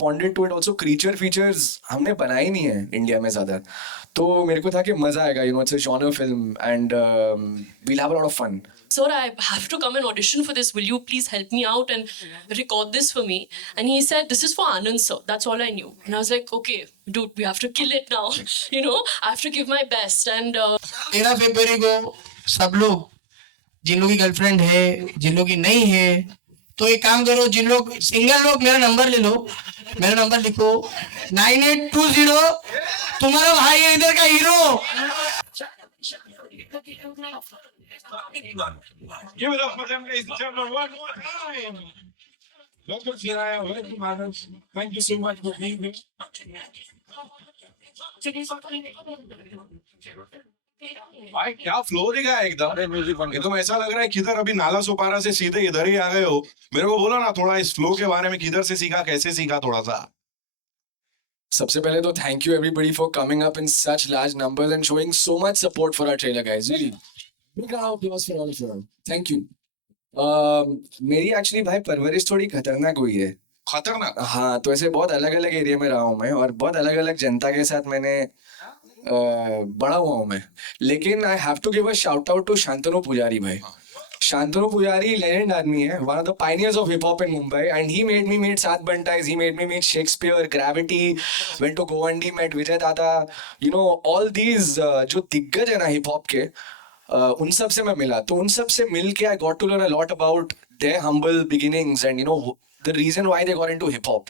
responded to it also. Creature features हमने बनाई नहीं है इंडिया में ज़्यादा, तो मेरे को था कि मज़ा आएगा, you know, it's a genre film and we'll have a lot of fun. Sir, I have to come and audition for this. Will you please help me out and record this for me? And he said, this is for Anand, sir. That's all I knew. And I was like, okay, dude, we have to kill it now. You know, I have to give my best. And 13 फरवरी को सब लोग, जिन लोगों की girlfriend है, जिन लोगों की नहीं है, तो एक काम करो, जिन लोग सिंगल लोग मेरा नंबर ले लो, मेरा नंबर लिखो 9820, तुम्हारा भाई है इधर का hero. Give it up for them, ladies and gentlemen, one more time. Welcome, Shiraya. Welcome, Anand. Thank you so much for being here. भाई क्या फ्लो दिखा है एकदम, एकदम ऐसा लग रहा है किधर अभी नाला सोपारा से सीधे इधर ही आ गए हो. मेरे को बोला ना थोड़ा इस फ्लो के बारे में, किधर से सीखा, कैसे सीखा, थोड़ा सा. सबसे पहले तो thank you everybody for coming up in such large numbers and showing so much support for our trailer, guys. Really, big round of applause for all of you. Thank you. मेरी एक्चुअली भाई परवरिश थोड़ी खतरनाक हुई है. खतरनाक. हाँ, तो ऐसे बहुत अलग अलग एरिया में रहा हूँ मैं, और बहुत अलग अलग जनता के साथ मैंने बड़ा हुआ हूँ मैं. लेकिन I have to give a shout out to Shantanu Pujari भाई. Shantanu Pujari, legend आदमी है, one of the pioneers of hip hop in Mumbai, and he made me meet Saath Bantais, he made me meet Shakespeare, Gravity, went to Govandi, met Vijay Tata, you know, all these जो दिग्गज है ना hip hop के, उन सब से मैं मिला. तो उन सब से मिल के I got to learn a lot about their humble beginnings and you know the reason why they got into hip hop.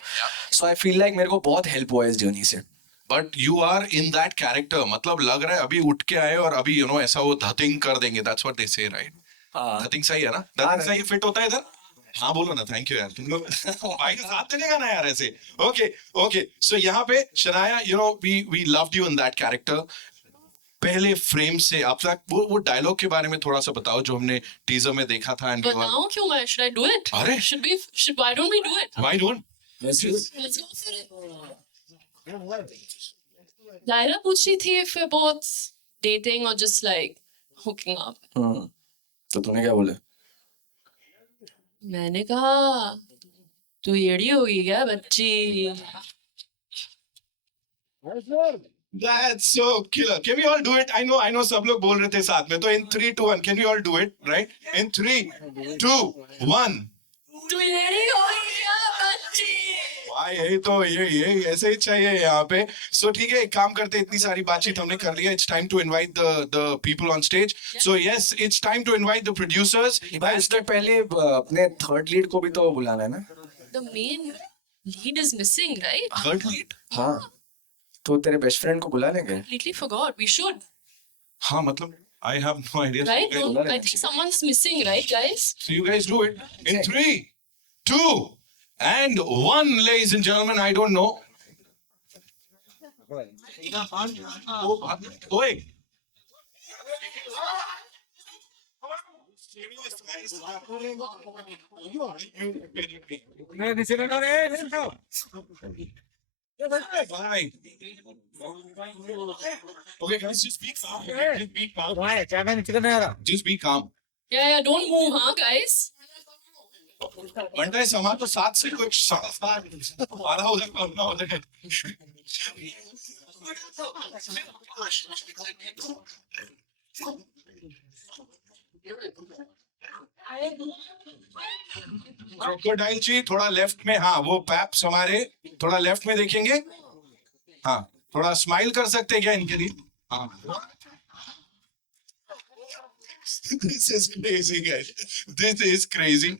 So I feel like मेरे को बहुत हेल्प हुआ इस जर्नी से. But you are in that character, मतलब लग रहा है अभी उठ के आए और अभी यू नो ऐसा वो धतिंग कर देंगे. दैट्स व्हाट दे से, राइट? धतिंग सही है ना? धतिंग सही फिट होता है इधर. हाँ बोलो ना. थैंक यू यार, तुम लोग भाई के साथ चलेगा ना यार ऐसे. ओके ओके, सो यहाँ पे Shanaya, you know we loved you in that character. पहले फ्रेम से अब तक वो डायलॉग के बारे में थोड़ा सा बताओ जो हमने टीजर में देखा था. एंड बताओ क्यों मैं, should I do it? अरे why don't we do it? Why don't? Let's do it. Let's go for it. Daira पूछ रही थी if we're both dating or just like hooking up. तो तूने क्या बोला? मैंने कहा तू येड़ी होगी क्या बच्ची? That's so killer. Can we all do it? I know सब लोग बोल रहे थे साथ में. तो in 3, 2, 1, can we all do it? Right? In 3, 2, 1. तू येड़ी होगी क्या बच्ची? वाह, यही तो ये ऐसे ही चाहिए यहाँ पे. सो ठीक है, एक काम करते हैं, इतनी सारी बातचीत हमने कर लिया. It's time to invite the people on stage. So yes, it's time to invite the producers. भाई उसके पहले अपने थर्ड लीड को भी तो बुलाना है ना. The main lead is missing, right? Third lead. हाँ, तो तेरे बेस्ट फ्रेंड को बुला लेंगे. Completely forgot. We should, हाँ मतलब I have no idea. right? So No, I think someone's missing, right, guys? you guys do it in 3, 2, and 1, ladies and gentlemen. I don't know. Oi. Bye. Okay, guys, just be calm. Just be calm. Just be calm. Yeah, don't move, huh, guys? बंटा समा तो 7 से कुछ 7 आधा हो जाएगा, अपना हो जाएगा. क्रोकोडाइल जी थोड़ा लेफ्ट में. हाँ, वो पैप्स हमारे थोड़ा लेफ्ट में देखेंगे. हाँ, थोड़ा स्माइल कर सकते हैं क्या इनके लिए? हाँ. This is crazy, guys. This is crazy.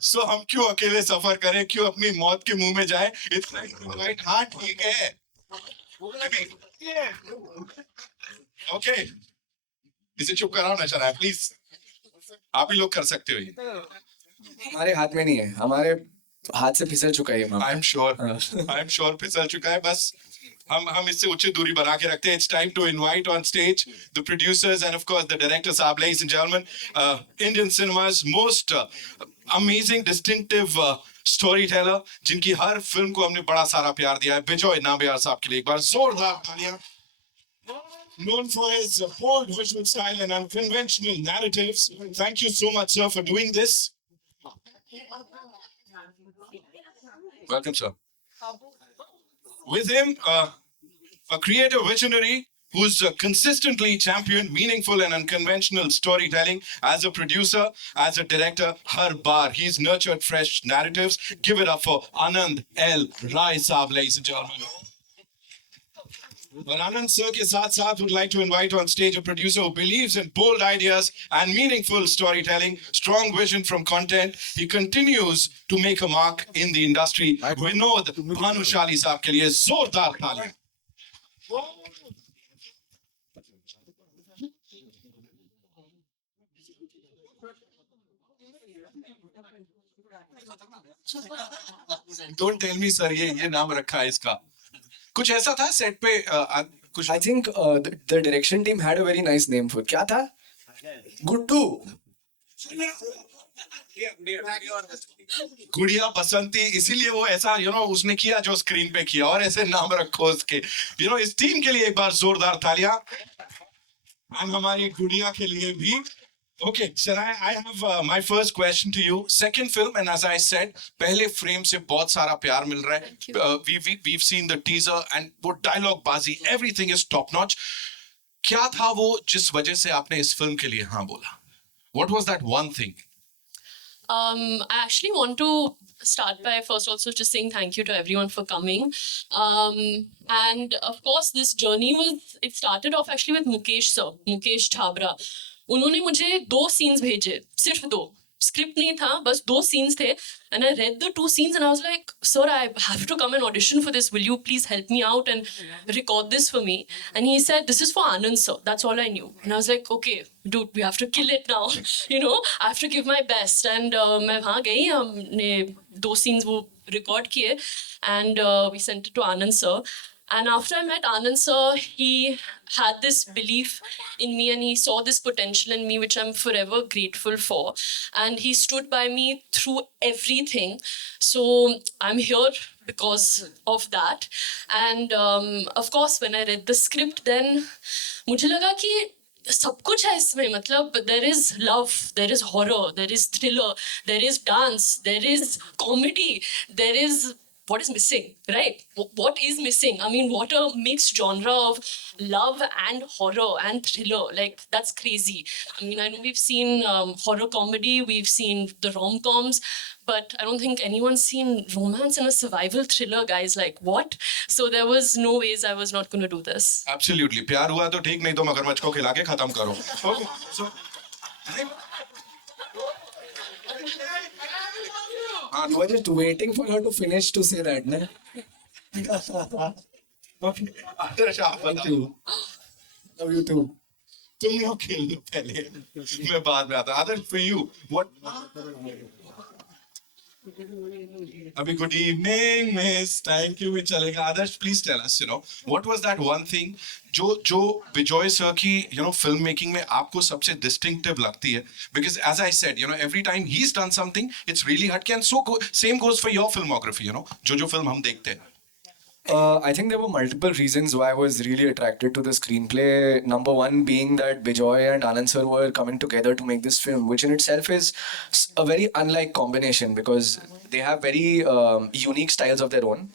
So हम क्यों अकेले सफर करें, क्यों अपनी मौत के मुंह में जाएं? इतना राइट. हाँ ठीक है. ओके, इसे चुप कराओ ना शराब प्लीज. आप ही लोग कर सकते हो ये. हमारे हाथ में नहीं है, हमारे हाथ से फिसल चुका है ये मामला. आई एम श्योर फिसल चुका है. बस हम इससे उचित दूरी बना के रखते हैं. It's time to invite on stage the producers and of course the director साहब. Ladies and gentlemen, Indian cinema's most amazing, distinctive storyteller, जिनकी हर फिल्म को हमने बड़ा सारा प्यार दिया है, बिजॉय नाबियार साहब के लिए एक बार जोरदार तालियां. known for his bold visual style and unconventional narratives. Thank you so much, sir, for doing this. Welcome, sir. With him, a creative visionary who's consistently championed meaningful and unconventional storytelling as a producer, as a director. Har bar, he's nurtured fresh narratives. Give it up for Anand L. Rai Saab, ladies and gentlemen. But Anand sir ke saath saath would like to invite on stage a producer who believes in bold ideas and meaningful storytelling, strong vision from content. He continues to make a mark in the industry. Vinod Bhanushali saab ke liye zordar taaliyan. Don't tell me sir ये नाम रखा है इसका. कुछ ऐसा था set पे कुछ I think the direction team had a very nice name for क्या था? Guddu. गुड़िया बसंती, इसीलिए वो ऐसा उसने किया जो स्क्रीन पे किया, और ऐसे नाम रखो उसके. इस टीम के लिए एक बार जोरदार तालियां, और हमारी गुड़िया के लिए भी. Okay, sir, I have my first question to you. Second film, and as I said, पहले फ्रेम से बहुत सारा प्यार मिल रहा है. We've seen the teaser and वो dialogue बाजी, everything is top notch. क्या था वो जिस वजह से आपने इस फिल्म के लिए हाँ बोला? What was that one thing? I actually want to start by first also just saying thank you to everyone for coming. And of course, this journey it started off actually with Mukesh sir, Mukesh Chhabra. उन्होंने मुझे 2 scenes भेजे, सिर्फ 2. Script नहीं था, बस 2 scenes थे. And I read the 2 scenes and I was like, sir, I have to come and audition for this. Will you please help me out and record this for me? And he said, this is for Anand sir. That's all I knew. And I was like, okay, dude, we have to kill it now. I have to give my best. And मैं वहाँ गई, हमने 2 scenes वो record किए, and we sent it to Anand sir. And after I met Anand sir, he had this belief in me and he saw this potential in me, which I'm forever grateful for. And he stood by me through everything. So I'm here because of that. And of course, when I read the script, then मुझे लगा कि सब कुछ है इसमें. मतलब there is love, there is horror, there is thriller, there is dance, there is comedy, there is what is missing, right? What is missing? I mean, what a mixed genre of love and horror and thriller. Like, that's crazy. I mean, I know we've seen horror comedy, we've seen the rom-coms, but I don't think anyone's seen romance in a survival thriller, guys. Like, what? So there was no ways I was not going to do this. Absolutely. प्यार हुआ तो ठीक, नहीं तो मगरमच्छ को खिला के खत्म करो. Okay. So, You were just waiting for her to finish to say that, na? okay. आदर्श आप बताओ. Love you too. तुम लोग खेल लो पहले, मैं बाद में आता. आदर्श, for you, what? अभी good evening, miss. Thank you भी चलेगा. आदर्श, please tell us, what was that one thing जो विजय सर की फिल्म मेकिंग में आपको सबसे distinctive लगती है? Because as I said, every time he's done something, it's really hard. And so same goes for your filmography, जो film हम देखते हैं. I think there were multiple reasons why I was really attracted to the screenplay. Number one being that Bijoy and Anand sir were coming together to make this film, which in itself is a very unlike combination because they have very unique styles of their own.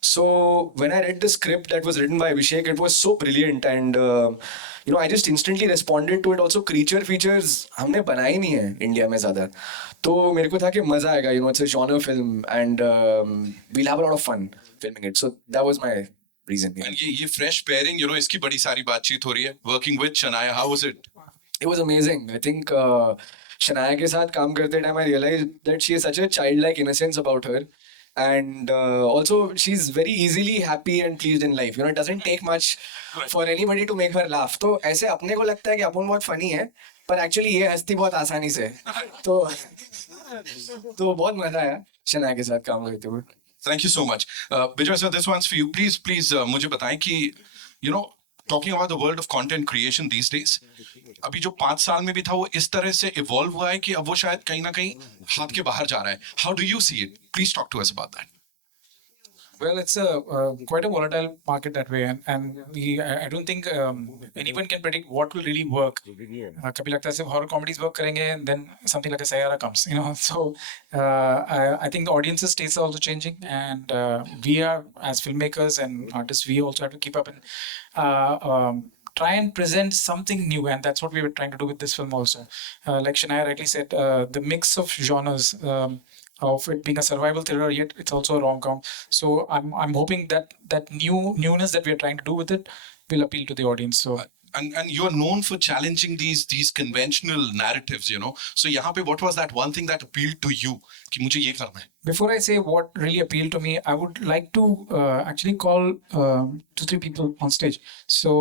So when I read the script that was written by Abhishek, it was so brilliant, and I just instantly responded to it. Also, creature features हमने बनाए नहीं है India में ज़्यादा, तो मेरे को था कि मज़ा आएगा. It's a genre film, and we'll have a lot of fun filming it. So that was my reason. Yeah. And ये fresh pairing, इसकी बड़ी सारी बातचीत हो रही है. Working with Shania, how was it? It was amazing. I think Shania के साथ काम करते time I realized that she has such a childlike innocence about her. And also, she's very easily happy and pleased in life. It doesn't take much for anybody to make her laugh. तो ऐसे अपने को लगता है कि अपन बहुत funny है, पर actually ये हंसती बहुत आसानी से. तो बहुत मजा आया शनाया के साथ काम करते हुए. Thank you so much. Vijay sir, this one's for you. Please, मुझे बताएं कि, talking about the world of content creation these days, अभी जो 5 साल में भी था वो इस तरह से evolve हुआ है कि अब वो शायद कहीं ना कहीं हाथ के बाहर जा रहा है. How do you see it? Please talk to us about that. Well, it's a quite a volatile market that way, and I don't think anyone can predict what will really work. कभी लगता है सिर्फ horror comedies work करेंगे, and then something like a Sayara comes, you know. So I think the audience's tastes are also changing, and we are as filmmakers and artists, we also have to keep up and try and present something new, and that's what we were trying to do with this film also. Like Shania rightly said, the mix of genres. Of it being a survival thriller, yet it's also a rom-com. So I'm hoping that that newness that we are trying to do with it will appeal to the audience. So and you're known for challenging these conventional narratives, you know. So यहाँ पे what was that one thing that appealed to you कि मुझे ये करना है? before I say what really appealed to me, I would like to actually call 2-3 people on stage. So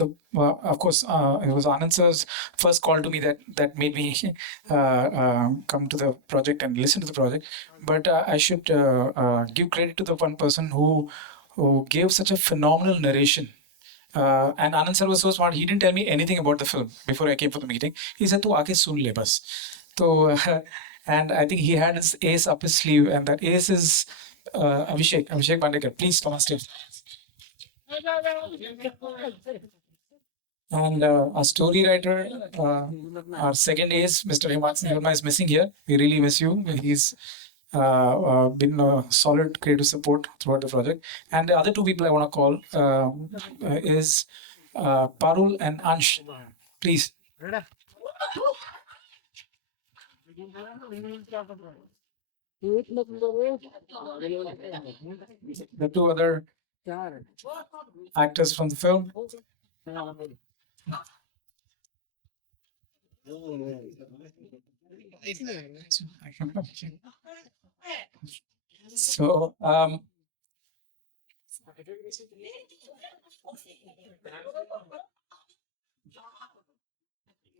of course it was Anand sir's first call to me that made me come to the project and listen to the project. But I should give credit to the one person who gave such a phenomenal narration. And Anand sir was so smart. He didn't tell me anything about the film before I came for the meeting. He said, "Tu aake sun le bas." So, and I think he had his ace up his sleeve, and that ace is Abhishek Bandekar. Please come on stage. And our story writer, our second ace, Mr. Himanshu Nirma, is missing here. We really miss you. He's been a solid creative support throughout the project. And the other two people I want to call is Parul and Ansh. Please. The two other actors from the film. So,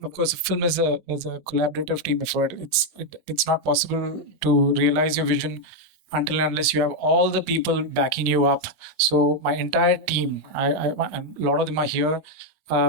of course, a film is a collaborative team effort. It's not possible to realize your vision until and unless you have all the people backing you up. So my entire team, and a lot of them are here.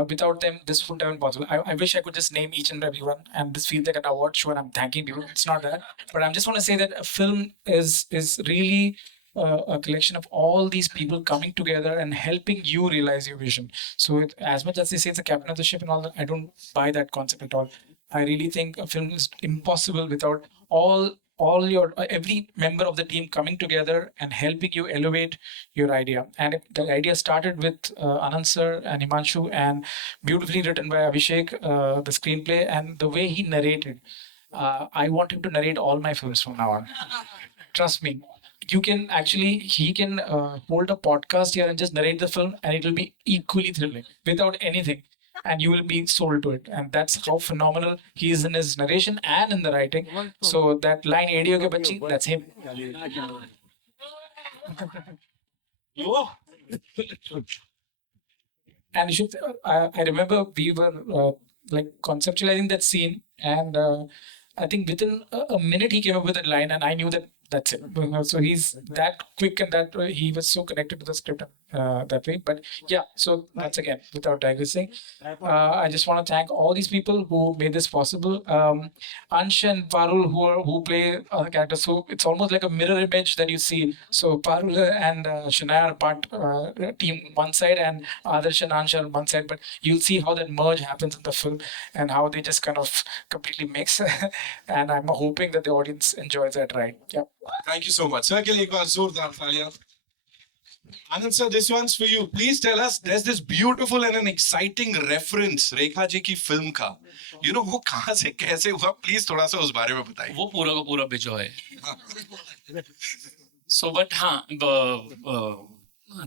Without them, this wouldn't have been possible. I wish I could just name each and every one, and this feels like an award show, and I'm thanking people. It's not that, but I just want to say that a film is really a collection of all these people coming together and helping you realize your vision. So, as much as they say it's a captain of the ship and all that, I don't buy that concept at all. I really think a film is impossible without all your every member of the team coming together and helping you elevate your idea. And the idea started with Anand sir and Himanshu, and beautifully written by Abhishek, the screenplay and the way he narrated. I want him to narrate all my films from now on. Trust me. He can hold a podcast here and just narrate the film, and it will be equally thrilling without anything. And you will be sold to it. And that's how phenomenal he is in his narration and in the writing. So that line "Edio ke bachi," that's him. And you should, I remember we were like conceptualizing that scene, and I think within a minute he came up with a line, and I knew that that's it. So he's that quick, and that he was so connected to the script that way. But yeah, so that's again without digressing. I just want to thank all these people who made this possible. Ansh and Parul who play other characters. So it's almost like a mirror image that you see. So Parul and Shania are part team one side, and Adarsh and Ansh are on one side. But you'll see how that merge happens in the film and how they just kind of completely mix. And I'm hoping that the audience enjoys that ride. Yeah. Thank you so much. Sir, के लिए एक बार जोरदार तालियां. Anand sir, this one's for you. Please tell us, there's this beautiful and an exciting reference Rekha ji की film का. You know वो कहाँ से कैसे हुआ? Please थोड़ा सा उस बारे में बताइए. वो पूरा का पूरा बिजो है. So but हाँ,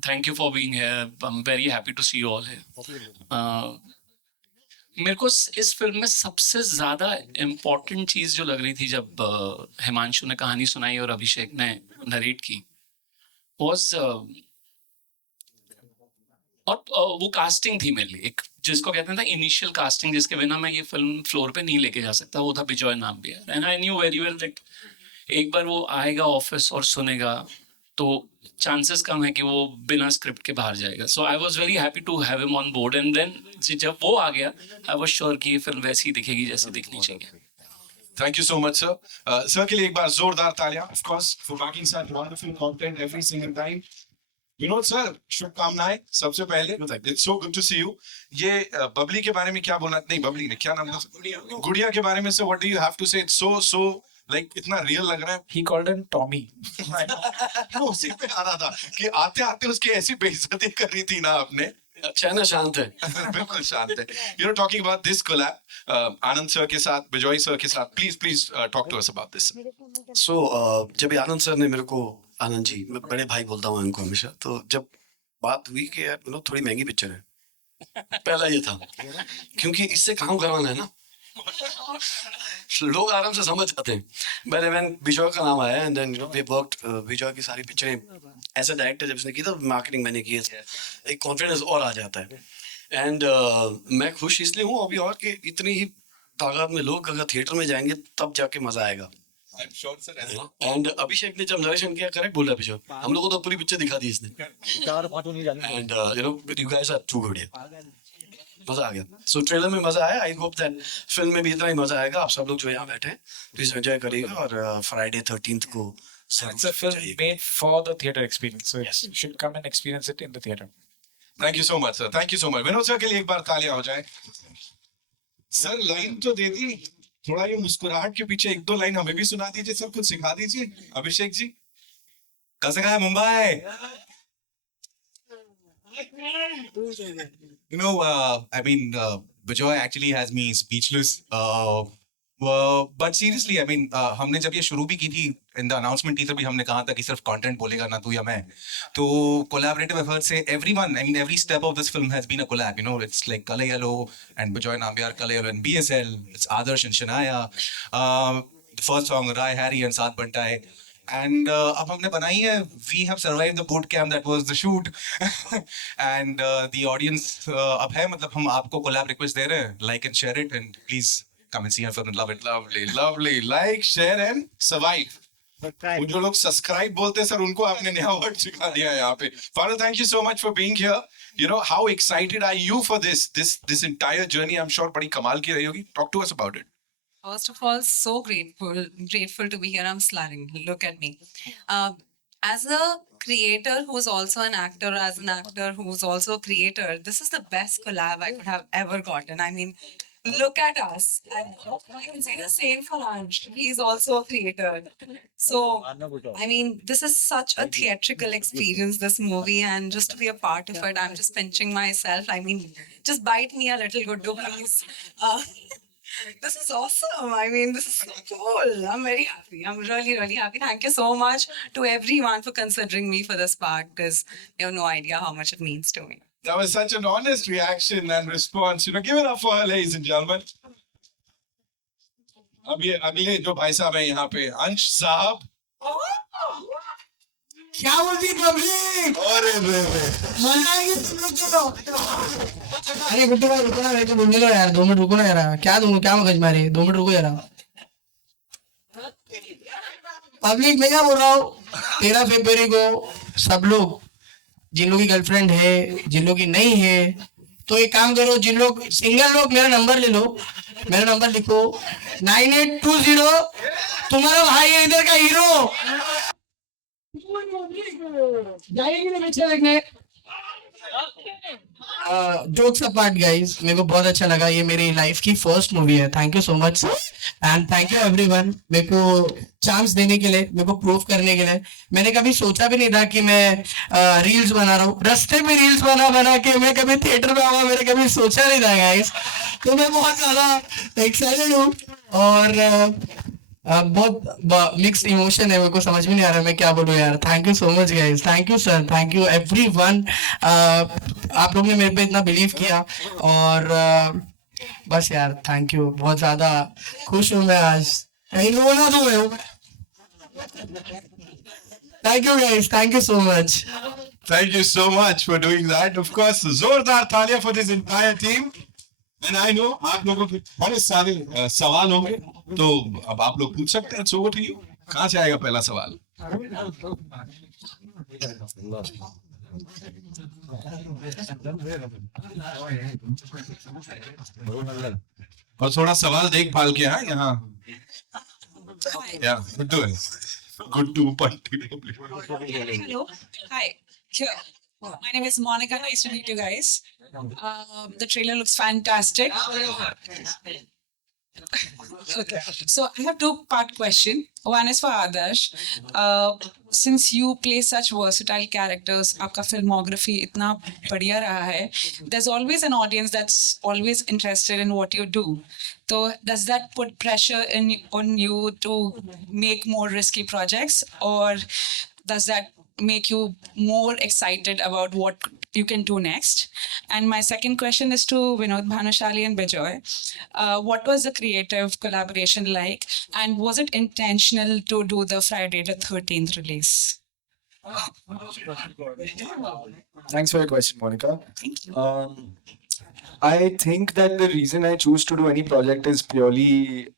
thank you for being here. I'm very happy to see you all here. मेरे को इस फिल्म में सबसे ज्यादा इम्पोर्टेंट चीज जो लग रही थी जब हिमांशु ने कहानी सुनाई और अभिषेक ने नरेट की was और वो कास्टिंग थी मेरे लिए, एक जिसको कहते हैं ना इनिशियल कास्टिंग, जिसके बिना मैं ये फिल्म फ्लोर पे नहीं लेके जा सकता, वो था बिजॉय नाम भी है. And I knew very well that एक बार वो आएगा ऑफिस और सुनेगा तो चांसेस कम है कि वो बिना स्क्रिप्ट के बाहर जाएगा. So I was very happy to have him on board, and then जब वो आ गया आई वाज श्योर कि ये फिल्म वैसी ही दिखेगी जैसी दिखनी चाहिए. Thank you so much, sir. Sir के लिए एक बार जोरदार तालियां, of course, for backing such wonderful content every single time. Vinod sir, शुभकामनाएं सबसे पहले. It's so good to see you. ये बबली के बारे में क्या बोलना? नहीं, बबली नहीं, क्या नाम था? गुड़िया के बारे में sir, what do you have to say? It's so like इतना real लग रहा है. He called him Tommy. वो उसी पे आ रहा था कि आते आते उसकी ऐसी बेइज्जती कर रही थी ना आपने. अच्छा है ना, शांत है. बिल्कुल शांत है. You know, talking about this collab, Anand sir के साथ, बिजॉय सर के साथ, please talk to us about this. सो जब ये आनंद सर ने मेरे को, आनंद जी, मैं बड़े भाई बोलता हूँ इनको हमेशा, तो जब बात हुई कि यार थोड़ी महंगी पिक्चर है, पहला ये था क्योंकि इससे काम करवाना है ना, लोग आराम से समझ जाते हैं. पहले मैंने विजय का नाम आया एंड देन वी वर्कड, विजय की सारी पिक्चरें एज अ डायरेक्टर जब इसने की तो मार्केटिंग मैंने की, एक कॉन्फिडेंस और आ जाता है. एंड मैं खुश इसलिए हूँ अभी और कि इतनी ही तादाद में लोग अगर थिएटर में जाएंगे तब जाके मजा आएगा. I'm sure, sir. एंड अभिषेक ने जब नरेशन किया, करेक्ट बोल रहा है अभिषेक, हम लोगों को तो पूरी पिक्चर दिखा दी इसने. And you guys are too good. मजा आ गया. सो ट्रेलर में मजा आया. आई होप दैट फिल्म में भी इतना ही मजा आएगा. आप सब लोग जो यहाँ बैठे हैं प्लीज एंजॉय करिएगा. और फ्राइडे 13th को It's a film made for the theater experience, so you should come and experience it in the theater. Thank you so much, sir. Thank you so much. Vinod sir के लिए एक बार तालियां हो जाए. Sir line तो दे दी, थोड़ा ये मुस्कुराहट के पीछे एक दो लाइन हमें भी सुना दीजिए सर, कुछ सिखा दीजिए. अभिषेक जी, कैसे गया Mumbai? You know, I mean, Bijoy actually has me speechless. But seriously, I mean, हमने जब ये शुरू भी की थी, in the announcement teaser भी हमने कहा था कि सिर्फ content बोलेगा ना तू या मैं. तो collaborative effort से everyone, I mean, every step of this film has been a collab. You know, it's like Kala Yellow and Bijoy Nambiar, Kala Yellow and BSL. It's Adarsh and Shania. The first song, Rai, Harry and Saath Bantai. And अब हमने बनाई है. We have survived the boot camp that was the shoot. And the audience अब है, मतलब हम आपको collab request दे रहे हैं. Like and share it and please come and see our film and love it. Lovely. Like, share and survive. वो जो लोग सब्सक्राइब बोलते हैं सर, उनको आपने नया वर्ड सिखा दिया है यहाँ पे. Farah, thank you so much for being here. You know, how excited are you for this entire journey? I'm sure बड़ी कमाल की रही होगी. Talk to us about it. First of all, so grateful to be here. I'm smiling. Look at me. As a creator who's also an actor, as an actor who's also a creator, this is the best collab I could have ever gotten. I mean, look at us. And I can say the same for Ansh. He's also a creator. So, I mean, this is such a theatrical experience, this movie, and just to be a part of it, I'm just pinching myself. I mean, just bite me a little good, please. This is awesome. I mean, this is so cool. I'm very happy. I'm really, really happy. Thank you so much to everyone for considering me for this part, because you have no idea how much it means to me. That was such an honest reaction and response. You know, give it up for her, ladies and gentlemen. अब ये अगले जो भाई साहब हैं यहाँ पे, अंश साहब. क्या बोलती पब्लिक? मजा आएगी तुम लोग को. अरे गुड्डू भाई रुको ना, मेरे को बोलने दो यार, 2 मिनट रुको ना यार. क्या मगज मारी, 2 मिनट रुको यार. पब्लिक मैं क्या बोल रहा हूँ, 13 फरवरी को सब लोग, जिन लोगों की गर्लफ्रेंड है, जिन लोगों की नहीं है, तो एक काम करो, जिन लोग सिंगल लोग मेरा नंबर ले लो, मेरा नंबर लिखो 9820. तुम्हारा भाई है इधर का हीरो. जाएंगे पिक्चर देखने. जोक्स अपार्ट गाइस, मेरे को बहुत अच्छा लगा. ये मेरी लाइफ की फर्स्ट मूवी है. Thank you so much and thank you everyone मेरे को चांस देने के लिए, मेरे को प्रूव करने के लिए. मैंने कभी सोचा भी नहीं था कि मैं रील्स बना रहा हूँ. रास्ते में रील्स बना के मैं कभी थिएटर में आऊंगा, मैंने कभी सोचा नहीं था गाइस. तो मैं बहुत ज्यादा एक्साइटेड हूँ और बहुत मिक्स्ड इमोशन है. मेरे को समझ में नहीं आ रहा मैं क्या बोलूं यार. Thank you so much guys. Thank you sir. Thank you everyone. आप लोग ने मेरे पे इतना बिलीव किया और बस यार थैंक यू. बहुत ज्यादा खुश हूँ मैं आज. रोना तो मैं हूँ. Thank you guys. Thank you so much. Thank you so much for doing that. Of course, जोरदार तालियां for this entire team. And I know आप लोगों के बड़े सारे सवाल होंगे, तो अब आप लोग पूछ सकते हैं. So over to you. कहाँ से आएगा पहला सवाल? और थोड़ा सवाल देखभाल के, हाँ यहाँ Yeah, good doing. Good to party. Hello. Hi. Here. My name is Monica. Nice to meet you guys. The trailer looks fantastic. Okay. So I have two-part question. One is for Adarsh. Since you play such versatile characters, आपका filmography इतना बढ़िया रहा है, there's always an audience that's always interested in what you do. So does that put pressure on you to make more risky projects, or does that make you more excited about what you can do next? And my second question is to Vinod Bhanushali and Bijoy. What was the creative collaboration like? And was it intentional to do the Friday the 13th release? Thanks for your question, Monica. Thank you. I think that the reason I choose to do any project is purely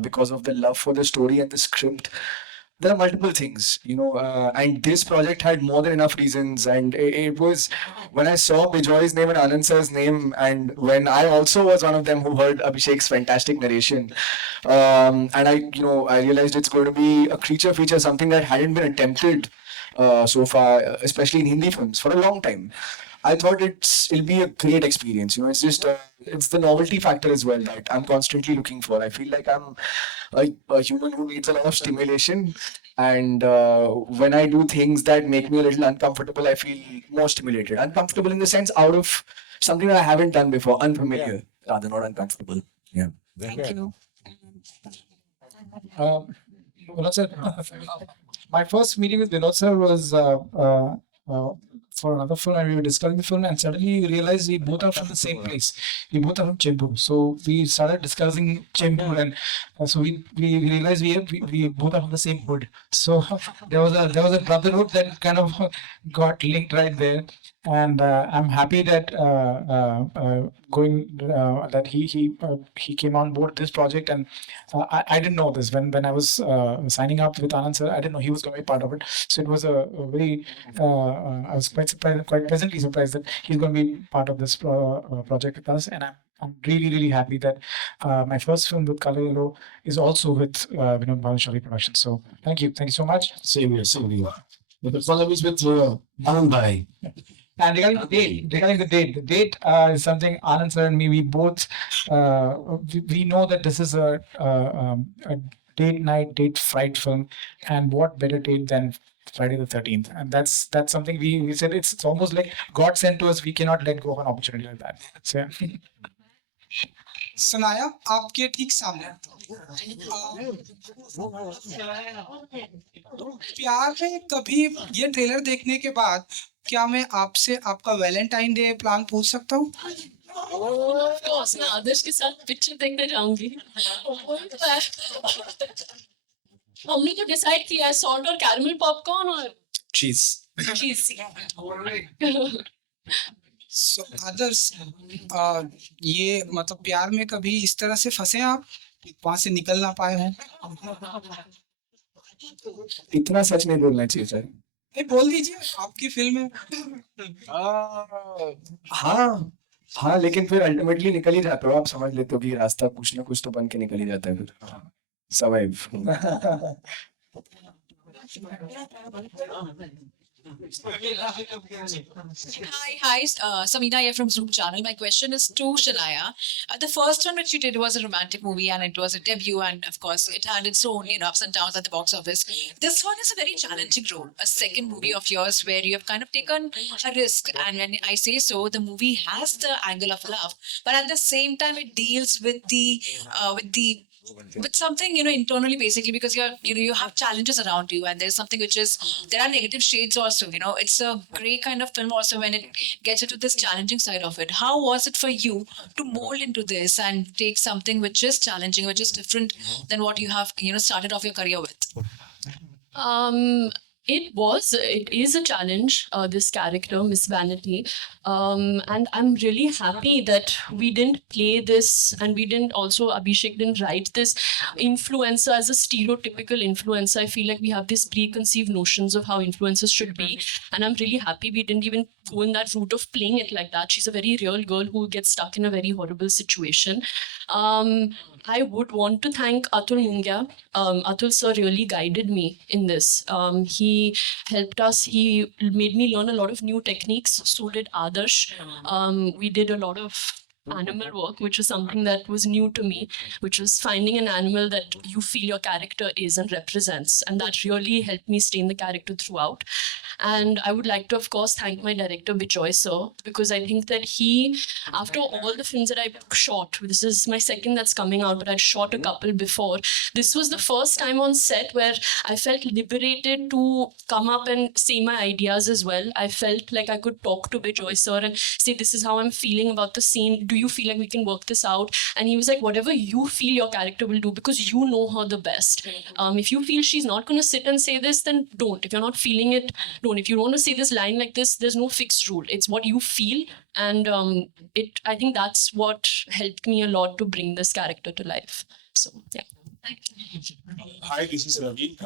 because of the love for the story and the script. There are multiple things, and this project had more than enough reasons. And it was when I saw Bijoy's name and Anand sir's name, and when I also was one of them who heard Abhishek's fantastic narration, and I realized it's going to be a creature feature, something that hadn't been attempted so far, especially in Hindi films, for a long time. I thought it'll be a great experience. It's just it's the novelty factor as well that I'm constantly looking for. I feel like I'm a human who needs a lot of stimulation, and when I do things that make me a little uncomfortable, I feel more stimulated. Uncomfortable in the sense out of something that I haven't done before, unfamiliar rather, not uncomfortable. Yeah. Thank you. Vinod sir, my first meeting with Vinod sir was for another film, and we were discussing the film, and suddenly we realized we both are from the same place. We both are from Chembur, so we started discussing Chembur, and so we realized we both are from the same hood. So there was a brotherhood that kind of got linked right there, and I'm happy that that he came on board this project, and I didn't know this when I was signing up with Anand sir. I didn't know he was going to be part of it. So it was a very I was quite pleasantly surprised that he's going to be part of this project with us, and I'm really happy that my first film with Color Yellow is also with Vinod Bhanushali Productions. So thank you so much. Same here. But the follow is with Anand Bhai. And regarding the date is something Anand sir and me, we both we know that this is a date fright film, and what better date than Friday the 13th? And that's something we said it's almost like God sent to us. We cannot let go of an opportunity like that. So yeah. Sanaya आपके ठीक सामने प्यार में कभी ये trailer देखने के बाद क्या मैं आपसे आपका वैलेंटाइन डे प्लान पूछ सकता हूँ? Of course, मैं आदर्श के साथ पिक्चर देखने जाऊंगी. हमने तो डिसाइड किया है सॉल्ट और कैरमल पॉपकॉर्न और Cheese. चीज. So, others, ये मतलब प्यार में कभी इस तरह से फंसे आप वहां से निकल ना पाए हैं? इतना सच नहीं बोलना चाहिए सर. नहीं बोल दीजिए आपकी फिल्म है. हाँ लेकिन फिर अल्टीमेटली निकल ही जाते हो. आप समझ लेते हो कि रास्ता कुछ ना कुछ तो बन के निकल ही जाता है फिर. Survive. Hi, Samina here from Zoom channel. My question is to Shalaya. The first one which you did was a romantic movie, and it was a debut, and of course, it had its own ups and downs at the box office. This one is a very challenging role, a second movie of yours where you have kind of taken a risk, and when I say so, the movie has the angle of love, but at the same time, it deals with with something internally, basically, because you have challenges around you, and there's something which is there are negative shades also. It's a great kind of film also when it gets into this challenging side of it. How was it for you to mold into this and take something which is challenging, which is different than what you have started off your career with? It is a challenge, this character, Miss Vanity. And I'm really happy that we didn't play this, and Abhishek didn't write this influencer as a stereotypical influencer. I feel like we have these preconceived notions of how influencers should be. And I'm really happy we didn't even go in that route of playing it like that. She's a very real girl who gets stuck in a very horrible situation. I would want to thank Atul Mungia. Atul sir really guided me in this. He helped us. He made me learn a lot of new techniques. So did Adarsh. We did a lot of animal work, which was something that was new to me, which was finding an animal that you feel your character is and represents. And that really helped me stay in the character throughout. And I would like to, of course, thank my director, Bijoy sir, because I think that he, after all the films that I shot, this is my second that's coming out, but I'd shot a couple before. This was the first time on set where I felt liberated to come up and say my ideas as well. I felt like I could talk to Bijoy sir and say, this is how I'm feeling about the scene. Do you feel like we can work this out? And he was like, whatever you feel your character will do, because you know her the best. If you feel she's not going to sit and say this, then don't. If you're not feeling it, don't. If you want to say this line like this, there's no fixed rule. It's what you feel. And I think that's what helped me a lot to bring this character to life. So, yeah. Hi this is Ravi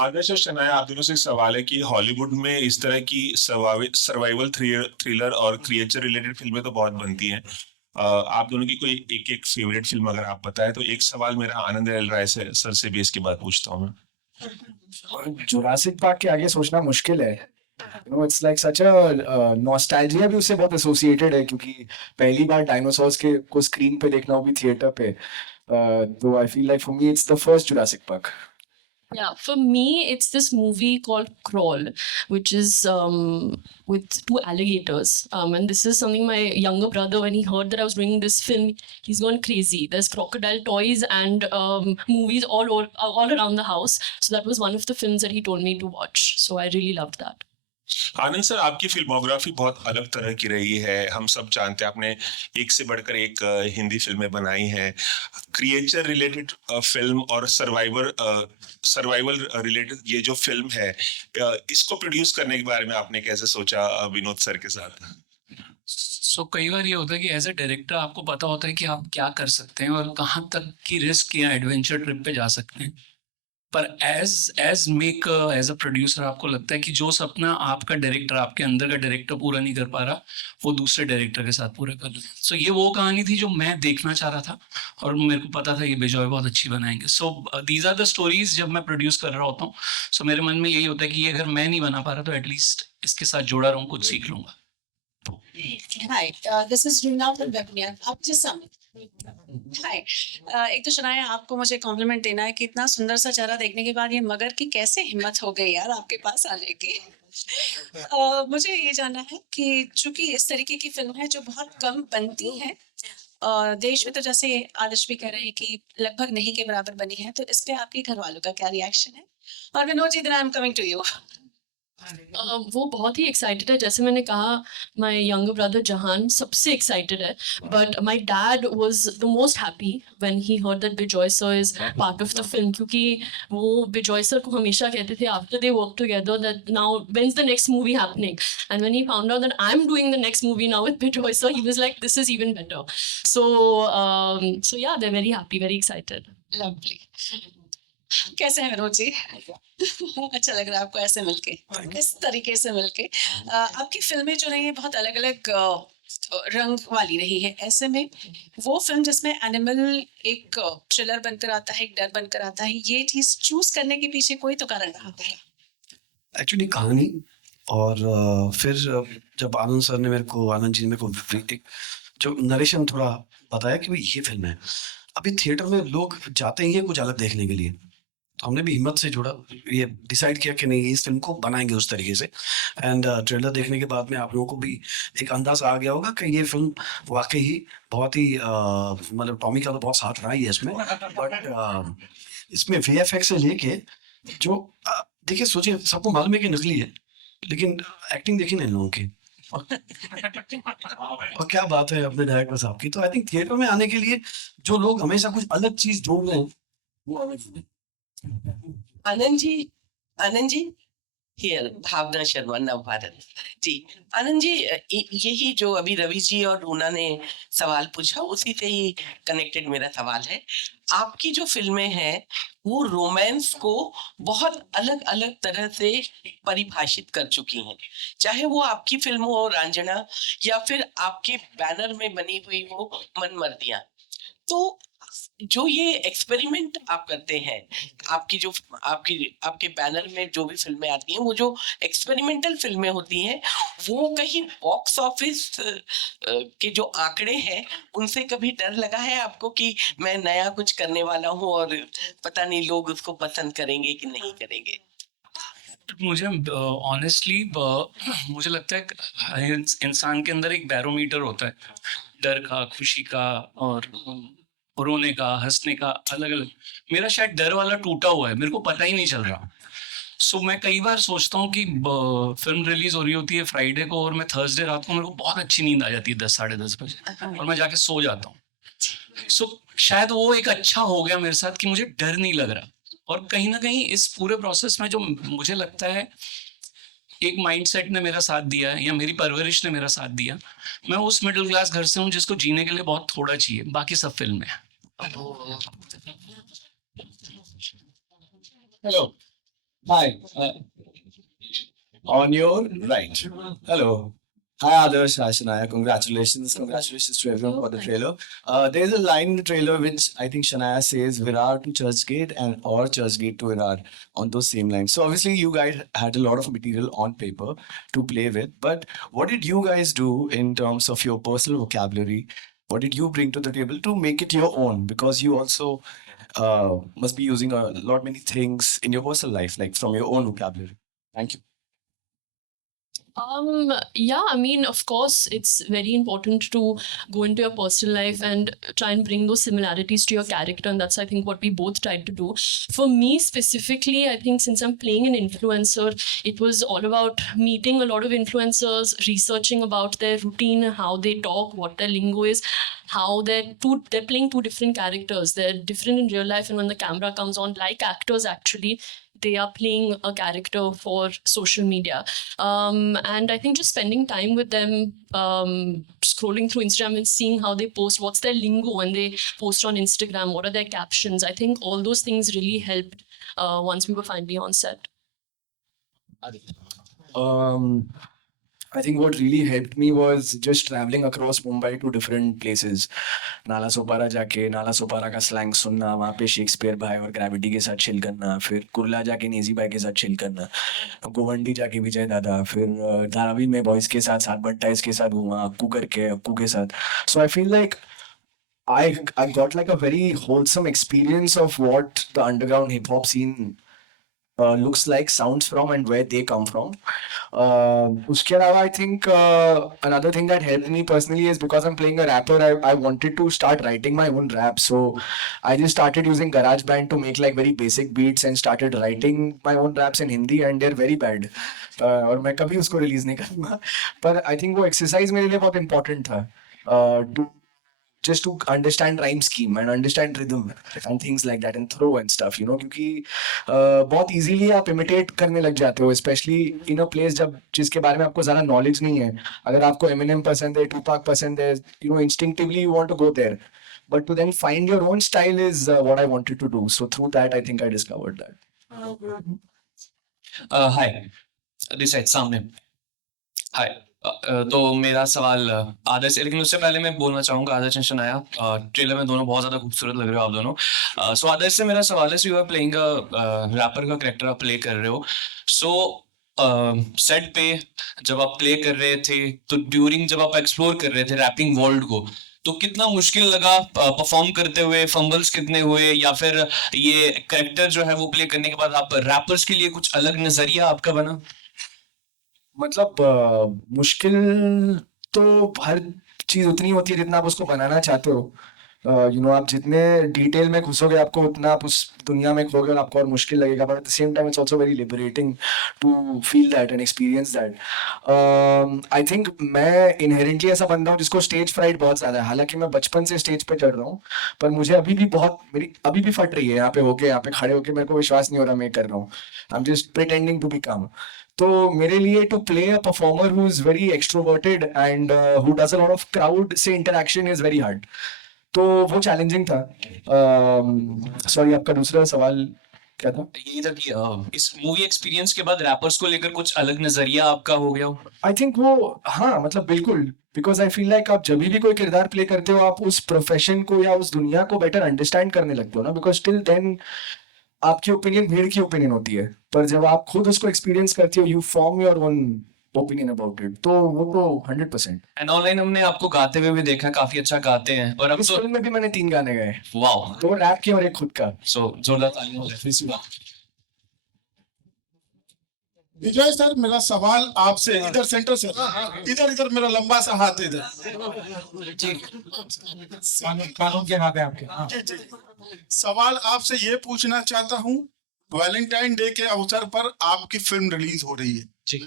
Adarsh और शनाया, आप दोनों से एक सवाल है कि Hollywood में इस तरह की सर्वाइवल थ्रिलर और क्रिएचर रिलेटेड फिल्में तो बहुत बनती हैं। आप दोनों की कोई एक एक फेवरेट फिल्म अगर आप बताएं तो। एक सवाल मेरा आनंद एल राय से सर से भी इसके बाद पूछता हूँ मैं। जुरासिक पार्क के आगे सोचना मुश्किल है। It's like such a nostalgia भी उससे बहुत एसोसिएटेड है, क्योंकि पहली बार डायनासोर्स के को स्क्रीन पे देखना, वो भी थिएटर पे। तो I feel like for me it's the first Jurassic park. Yeah, for me, it's this movie called Crawl, which is with two alligators. And this is something my younger brother, when he heard that I was doing this film, he's gone crazy. There's crocodile toys and movies all around the house. So that was one of the films that he told me to watch. So I really loved that. Anand sir, आपकी filmography बहुत अलग तरह की रही है। हम सब जानते हैं आपने एक से बढ़कर एक हिंदी फिल्में बनाई हैं। क्रिएचर रिलेटेड फिल्म और सर्वाइवल रिलेटेड ये जो फिल्म है, इसको प्रोड्यूस करने के बारे में आपने कैसे सोचा विनोद सर के साथ? सो कई बार ये होता है कि एज ए डायरेक्टर आपको पता होता है कि आप क्या कर सकते हैं और कहाँ तक की रिस्क या एडवेंचर ट्रिप पे जा सकते हैं, पर as maker, as a producer आपको लगता है कि जो सपना आपका डायरेक्टर, आपके अंदर का डायरेक्टर पूरा नहीं कर पा रहा, वो दूसरे डायरेक्टर के साथ पूरा कर रहे हैं। सो ये वो कहानी थी जो मैं देखना चाह रहा था और मेरे को पता था ये बिजॉय बहुत अच्छी बनाएंगे। So these are the stories जब मैं प्रोड्यूस कर रहा होता हूँ। सो मेरे मन में यही होता है कि ये अगर मैं नहीं बना पा रहा तो एटलीस्ट इसके साथ जोड़ा रहूँ, कुछ सीख लूंगा। Hi, this is Rina from Webnia. Up to Summit. हाय एक तो शनाया, आपको मुझे कॉम्प्लीमेंट देना है कि इतना सुंदर सा चेहरा देखने के बाद ये मगर की कैसे हिम्मत हो गई यार आपके पास आने की। मुझे ये जानना है कि चूंकि इस तरीके की फिल्म है जो बहुत कम बनती है देश में, तो जैसे आदर्श भी कह रहे हैं कि लगभग नहीं के बराबर बनी है, तो इस पे आपके घर वालों का क्या रिएक्शन है? और Vinod ji, I am coming to you. वो बहुत ही एक्साइटेड है। जैसे मैंने कहा, माय यंगर ब्रदर जहान सबसे एक्साइटेड है, but my dad was the most happy when he heard that Bejoy sir is part of the film, क्योंकि वो बिजॉय सर को हमेशा कहते थे after they work together that now when is the next movie happening, and when he found out that I am doing the next movie now with Bejoy sir, he was like this is even better. So yeah, they are very happy, very excited. Lovely. कैसे हैं विनोद जी? अच्छा लग रहा है आपको ऐसे मिलके, किस तरीके से मिलके? आपकी फिल्में जो रही हैं बहुत अलग अलग रंग वाली रही है। ऐसे में वो फिल्म जिसमें एनिमल एक थ्रिलर बनकर आता है, एक डर बनकर आता है, ये चीज चूज करने के पीछे कोई तो कारण रहा होगा? एक्चुअली कहानी, और फिर जब आनंद सर ने आनंद जी ने मेरे को एक जो नरेशन थोड़ा बताया कि भाई ये फिल्म है, अभी थिएटर में लोग जाते ही हैं कुछ अलग देखने के लिए, तो हमने भी हिम्मत से जुड़ा, ये डिसाइड किया कि नहीं इस फिल्म को बनाएंगे उस तरीके से। एंड ट्रेलर देखने के बाद में आप लोगों को भी एक अंदाजा आ गया होगा कि ये फिल्म वाकई ही बहुत ही मतलब टॉमी का तो बहुत साथ रहा ही है इसमें, बट इसमें VFX से लेके जो देखिए, सोचिए सबको मालूम है कि नकली है, लेकिन एक्टिंग देखी ना इन लोगों की, और क्या बात है अपने डायरेक्टर साहब की। तो आई थिंक थिएटर में आने के लिए जो लोग हमेशा कुछ अलग चीज ढूंढ रहे हैं वो हमें। आनंद जी हियर, भावना शर्मा, नव भारत जी। आनंद जी, यही जो अभी रवि जी और रूना ने सवाल पूछा उसी से ही कनेक्टेड मेरा सवाल है। आपकी जो फिल्में हैं वो रोमांस को बहुत अलग अलग तरह से परिभाषित कर चुकी हैं, चाहे वो आपकी फिल्म हो रांझना या फिर आपके बैनर में बनी हुई हो मनमर्दियां। तो जो ये एक्सपेरिमेंट आप करते हैं, आपकी जो आपके बैनर में जो भी फिल्में आती हैं, वो जो एक्सपेरिमेंटल फिल्में होती हैं, वो कहीं बॉक्स ऑफिस के जो आंकड़े हैं उनसे कभी डर लगा है आपको कि मैं नया कुछ करने वाला हूँ और पता नहीं लोग उसको पसंद करेंगे कि नहीं करेंगे? मुझे ऑनेस्टली मुझे लगता है हर इंसान के अंदर एक बैरोमीटर होता है, डर का, खुशी का और रोने का, हंसने का, अलग अलग। मेरा शायद डर वाला टूटा हुआ है, मेरे को पता ही नहीं चल रहा। सो मैं कई बार सोचता हूँ कि फिल्म रिलीज हो रही होती है फ्राइडे को और मैं थर्सडे रात को, मेरे को बहुत अच्छी नींद आ जाती है 10 साढ़े 10 बजे और मैं जाके सो जाता हूँ। सो शायद वो एक अच्छा हो गया मेरे साथ कि मुझे डर नहीं लग रहा। और कहीं ना कहीं इस पूरे प्रोसेस में जो मुझे लगता है एक माइंडसेट ने मेरा साथ दिया है या मेरी परवरिश ने मेरा साथ दिया, मैं उस मिडिल क्लास घर से हूँ जिसको जीने के लिए बहुत थोड़ा चाहिए, बाकी सब फिल्म है। Hello. Hi. On your right. Hello. Hi Adarsh, hi Shania. Congratulations to everyone for the trailer. There's a line in the trailer which I think Shania says Virar to Churchgate and or Churchgate to Virar on those same lines. So obviously you guys had a lot of material on paper to play with, but what did you guys do in terms of your personal vocabulary? What did you bring to the table to make it your own? Because you also must be using a lot many things in your personal life, like from your own vocabulary. Thank you. Yeah, I mean, of course, it's very important to go into your personal life and try and bring those similarities to your character. And that's, I think, what we both tried to do. For me specifically, I think since I'm playing an influencer, it was all about meeting a lot of influencers, researching about their routine, how they talk, what their lingo is, how they're playing two different characters. They're different in real life, and when the camera comes on, like actors actually, they are playing a character for social media. And I think just spending time with them, scrolling through Instagram and seeing how they post, what's their lingo when they post on Instagram, what are their captions. I think all those things really helped once we were finally on set. I think what really helped me was just traveling across Mumbai to different places. Nala Sopara जाके नाला सोपारा का slang सुनना, वहाँ पे Shakespeare भाई और gravity के साथ chill करना, फिर कुर्ला जाके नेजी भाई के साथ चिल करना, गोवंडी जाके विजय दादा, फिर धारावी में बॉयज़ के साथ बंटाइज के साथ घूमा, अक्कू करके अक्कू के साथ. So I feel like I got like a very wholesome experience of what the underground hip hop scene looks like, sounds from, and where they come from. Uske alawa, I think another thing that helped me personally is because I'm playing a rapper, I wanted to start writing my own rap. So I just started using GarageBand to make like very basic beats and started writing my own raps in Hindi, and they're very bad. और मैं कभी उसको release नहीं करूँगा, पर I think वो exercise मेरे लिए बहुत important था, to just to understand rhyme scheme and understand rhythm and things like that and throw and stuff, you know, क्योंकि बहुत easily आप imitate करने लग जाते हो, especially in a place जब जिसके बारे में आपको ज़्यादा knowledge नहीं है. अगर आपको Eminem पसंद है, Tupac पसंद है, you know, instinctively you want to go there, but to then find your own style is what I wanted to do. So through that, I think I discovered that. Hi, this side सामने. Hi. तो मेरा सवाल आदर्श से, लेकिन उससे पहले मैं बोलना चाहूँगा, आदर्श एंड शनाया, ट्रेलर में दोनों बहुत ज़्यादा खूबसूरत लग रहे हो आप दोनों. सो आदर्श से मेरा सवाल है, यू आर प्लेइंग रैपर का कैरेक्टर आप प्ले कर रहे हो. सो सेट पे जब आप प्ले कर रहे थे, तो ड्यूरिंग जब आप एक्सप्लोर कर रहे थे रैपिंग वर्ल्ड को, तो कितना मुश्किल लगा परफॉर्म करते हुए, फंबल्स कितने हुए, या फिर ये कैरेक्टर जो है वो प्ले करने के बाद आप रैपर्स के लिए कुछ अलग नजरिया आपका बना? मतलब मुश्किल तो हर चीज़ उतनी होती है जितना आप उसको बनाना चाहते हो. यू नो, आप जितने डिटेल में घुसोगे आपको उतना आप उस दुनिया में खोगे और आपको और मुश्किल लगेगा, but at the same time it's also very liberating to feel that and experience that. I think मैं इनहेरेंटली ऐसा बंदा हूँ जिसको स्टेज फ्राइट बहुत ज़्यादा है. हालांकि मैं बचपन से स्टेज पे चढ़ रहा हूँ, पर मुझे अभी भी मेरी अभी भी फट रही है यहाँ पे खड़े होके मेरे को विश्वास नहीं हो रहा मैं कर रहा हूँ. I am just pretending to be calm. तो मेरे लिए to play a performer who is very extroverted and who does a lot of crowd से इंटरैक्शन इज वेरी हार्ड. तो वो चैलेंजिंग था. सॉरी, आपका दूसरा सवाल क्या था? यही था कि इस मूवी एक्सपीरियंस के बाद रैपर्स को लेकर कुछ अलग नजरिया आपका हो गया हो? आई थिंक वो, हाँ, मतलब बिल्कुल बिकॉज आई फील लाइक आप जब भी कोई किरदार प्ले करते हो आप उस प्रोफेशन को या उस दुनिया को बेटर अंडरस्टैंड करने लगते हो ना, बिकॉज टिल देन आपकी ओपिनियन भीड़ की ओपिनियन होती है, पर जब आप खुद उसको एक्सपीरियंस करते हो you form your own opinion about it, तो वो तो 100%। एंड ऑनलाइन हमने आपको गाते हुए भी देखा, काफी अच्छा गाते हैं। और अब इस तो फिल्म में भी मैंने 3 गाने गाए, वाओ, 2 रैप के और एक खुद का। सो जोरदार तालियां हो जाए। विजय सर, मेरा सवाल आपसे, इधर सेंटर से, इधर इधर मेरा लंबा सा हाथ इधर जी, कानून के नाते आपके। हाँ। जी जी, सवाल आपसे ये पूछना चाहता हूँ, वैलेंटाइन डे के अवसर पर आपकी फिल्म रिलीज हो रही है जी।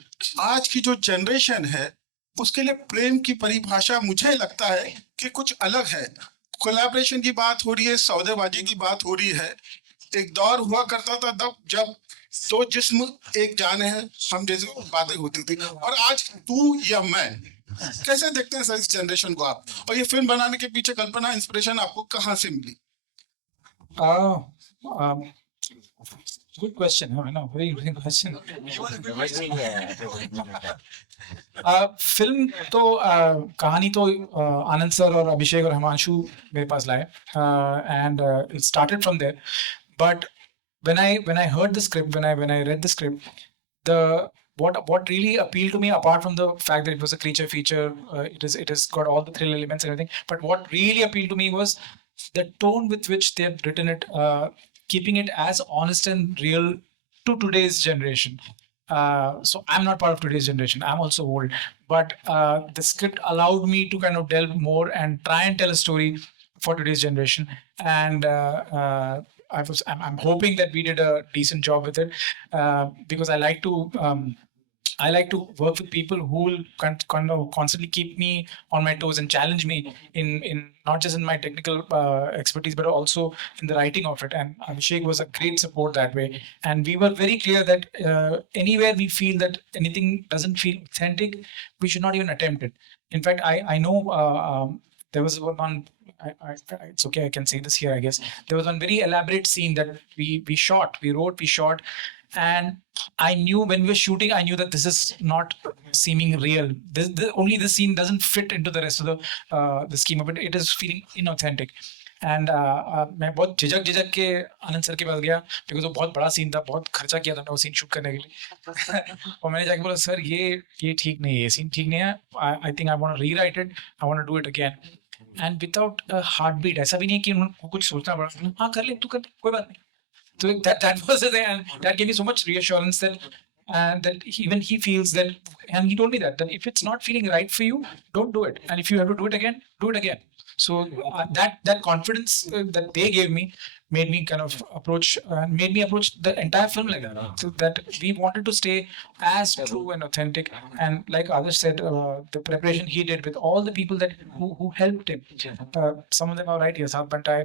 आज की जो जनरेशन है उसके लिए प्रेम की परिभाषा मुझे लगता है कि कुछ अलग है। कोलैबोरेशन की बात हो रही है, सौदेबाजी की बात हो रही है। एक दौर हुआ करता था तब जब 2 जिस्म एक जान है, हम जैसे बातें होती थी, और आज तू या मैं। कैसे देखते हैं सर इस जनरेशन को आप, और ये फिल्म बनाने के पीछे कल्पना, इंस्पिरेशन आपको कहाँ से मिली? Good question. No, no, very good question. Film तो कहानी तो आनंद सर और अभिषेक और हिमांशु मेरे पास लाए, and it started from there. But when I heard the script, when I read the script, what really appealed to me, apart from the fact that it was a creature feature, it has got all the thrill elements and everything, but what really appealed to me was the tone with which they had written it, keeping it as honest and real to today's generation. So I'm not part of today's generation. I'm also old, but the script allowed me to kind of delve more and try and tell a story for today's generation. And I'm hoping that we did a decent job with it, because I like to work with people who will kind of constantly keep me on my toes and challenge me in not just in my technical expertise, but also in the writing of it. And Abhishek was a great support that way. And we were very clear that anywhere we feel that anything doesn't feel authentic, we should not even attempt it. In fact, I know there was one. It's okay, I can say this here, I guess. There was one very elaborate scene that we shot, and I knew when we were shooting, I knew that this is not seeming real. Only this scene doesn't fit into the rest of the scheme of it. It is feeling inauthentic. And मैं बहुत झिझक के आनंद sir के पास गया, because वो बहुत बड़ा scene था, बहुत खर्चा किया था मैंने वो सीन शूट करने के लिए। और मैंने जाके बोला, सर ये ठीक नहीं है, ये सीन ठीक नहीं है, I think I want to rewrite it, I want to do it again, and without heart beat. ऐसा भी नहीं है कि उनको कुछ सोचना पड़ा, हाँ कर ले, तू कर, कोई बात नहीं। So that was the thing, and that gave me so much reassurance that even he feels that, and he told me that if it's not feeling right for you, don't do it, and if you have to do it again, do it again. So that confidence that they gave me made me kind of approach the entire film like that. So that we wanted to stay as true and authentic, and like Adarsh said, the preparation he did with all the people who helped him. Some of them are right here, Sath Bantai,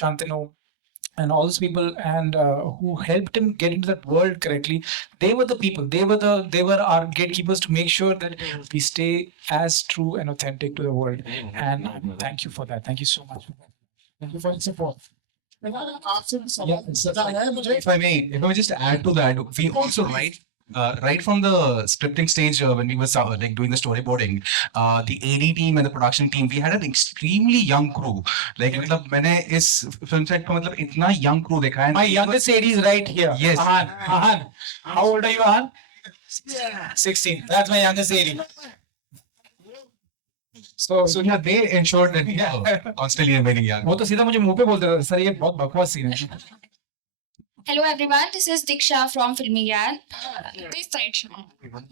Shantanu, and all those people, and who helped him get into that world correctly. They were the people, they were our gatekeepers to make sure that we stay as true and authentic to the world. And thank you for that. Thank you so much. Thank you for your support. If I may just add to that, we also right from the scripting stage, when we were like doing the storyboarding, the AD team and the production team, we had an extremely young crew. Like मतलब मैंने इस film set को मतलब इतना young crew देखा है. My youngest AD is right here. Yes. Ahan. How old are you, Ahan? 16. That's my youngest AD. So yeah, they ensured that we were constantly remaining young. वो तो सीधा मुझे मुंह पे बोलते थे, सर ये बहुत बकवास सीन है। Hello everyone, this is Diksha from Filmy Gyan. This side.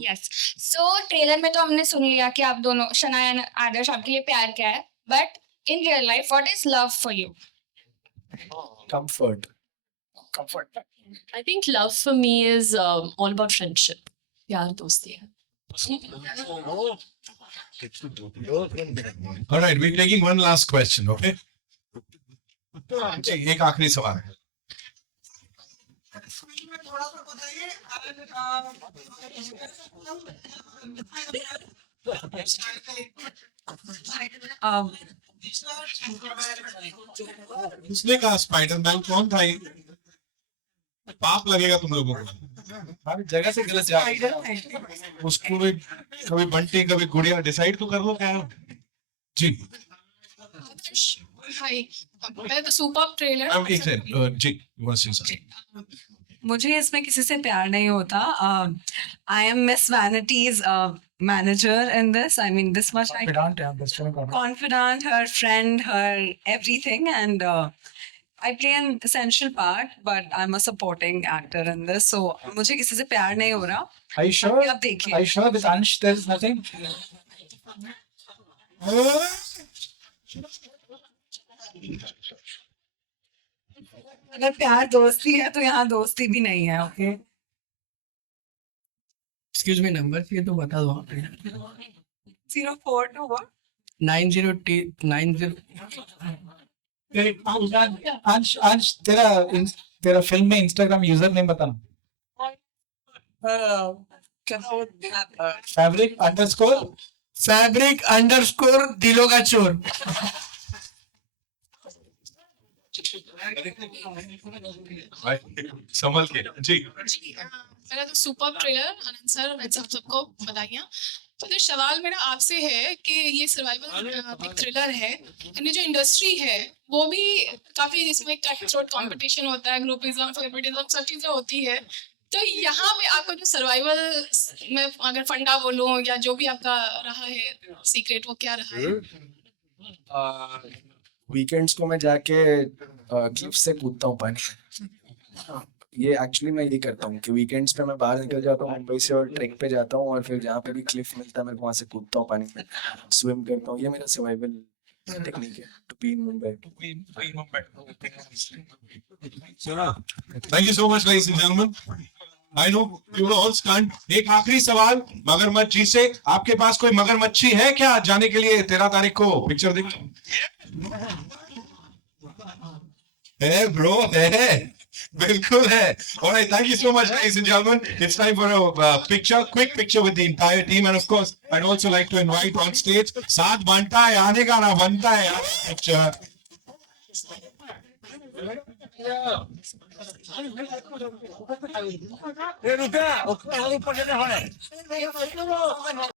Yes. So trailer में तो हमने सुन लिया कि आप दोनों, शनाया और आदर्श, आपके लिए प्यार क्या है, but in real life, what is love for you? Comfort. I think love for me is all about friendship. प्यार दोस्ती है। All right, we're taking one last question, okay? एक आखिरी सवाल है। उसने कहा स्पाइडरमैन कौन था ये? पाप लगेगा तुम लोगों को। हर जगह से गलत जा रही है। उसको भी कभी बंटी कभी गुड़िया डिसाइड तो कर लो क्या है। जी हाय द सुपर ट्रेलर एक सेकंड जी मुझे इसमें किसी से प्यार नहीं होता. I am miss vanities manager in this. I mean this much I Confidant, yeah, best friend confidant. confidant, her friend, her everything, and I play an essential part, but I'm a supporting actor in this. So मुझे किसी से प्यार नहीं हो रहा. Are you sure? आप देखिए. Are you sure with Ansh there's nothing? अगर प्यार दोस्ती है तो यहाँ दोस्ती भी नहीं है. ओके. एक्सक्यूज मी, नंबर चाहिए तो बता दो आप. 042 what? 90. अंश तेरा फिल्म में इंस्टाग्राम यूजर नेम बताना. फैब्रिक__ दिलों का चोर. संभल के जी मेरा तो सुपर ट्रेलर आनंद सर आप सबको बधाइयाँ. तो जो सवाल मेरा आपसे है कि ये सर्वाइवल एक थ्रिलर है, यानी जो इंडस्ट्री है वो भी काफी इसमें कट थ्रोट कंपटीशन होता है, ग्रुपिज्म, फेवरेटिज्म, सब चीजें होती है. तो यहाँ पे आपका जो सर्वाइवल में अगर फंडा बोलूं या जो भी आपका रहा है सीक्रेट, वो क्या रहा है? वीकेंड्स को मैं जाके क्लिफ से कूदता हूँ पानी में. ये एक्चुअली मैं ये करता हूँ कि वीकेंड्स पे मैं बाहर निकल जाता हूँ मुंबई से और ट्रेक पे जाता हूँ और फिर जहाँ पे भी क्लिफ मिलता है मैं वहाँ से कूदता हूँ पानी में, स्विम करता हूँ. ये मेरा सर्वाइवल टेक्निक है to be in Mumbai. Thank you so much ladies and gentlemen. I know you were all stunned. एक आखिरी सवाल मगरमच्छ से, आपके पास कोई मगरमच्छी है क्या जाने के लिए 13 तारीख को पिक्चर देखने? है ब्रो, है बिल्कुल है. All right, thank you so much ladies and gentlemen. It's time for a quick picture with the entire team, and of course I'd also like to invite on stage साथ बनता है आने का ना बनता है picture.